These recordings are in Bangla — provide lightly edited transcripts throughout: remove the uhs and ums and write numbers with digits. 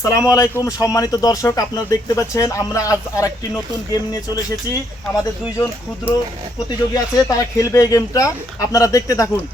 আসসালামু আলাইকুম সম্মানিত দর্শক, আপনারা দেখতে পাচ্ছেন আমরা আজ আরেকটি নতুন গেম নিয়ে চলে এসেছি। আমাদের দুইজন ক্ষুদ্র প্রতিযোগী আছে, তারা খেলবে এই গেমটা। আপনারা দেখতে থাকুন।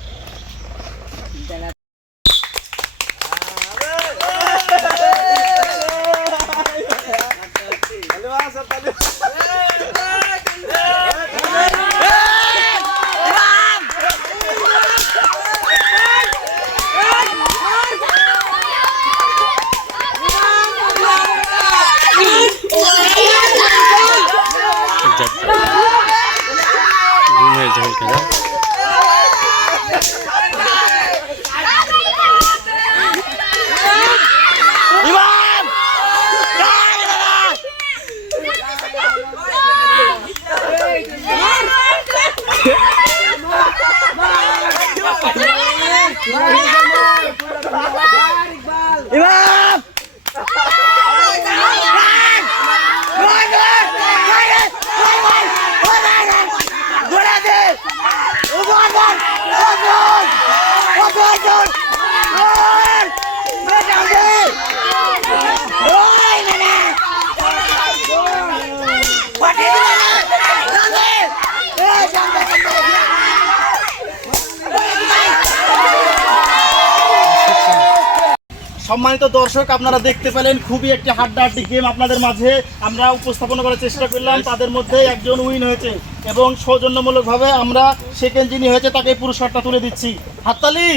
সম্মানিত দর্শক, আপনারা দেখতে পেলেন খুবই একটি হাড্ডাহাড্ডি গেম আপনাদের মাঝে আমরা উপস্থাপন করার চেষ্টা করলাম। তাদের মধ্যে একজন উইন হয়েছে এবং সৌজন্যমূলকভাবে আমরা সেকেন্ড যিনি হয়েছে তাকে পুরস্কারটা তুলে দিচ্ছি। হাততালি।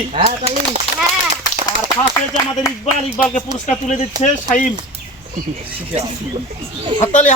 আর ফার্স্ট হয়েছে আমাদের ইকবালকে পুরস্কার তুলে দিচ্ছে শাইম। হাততালি।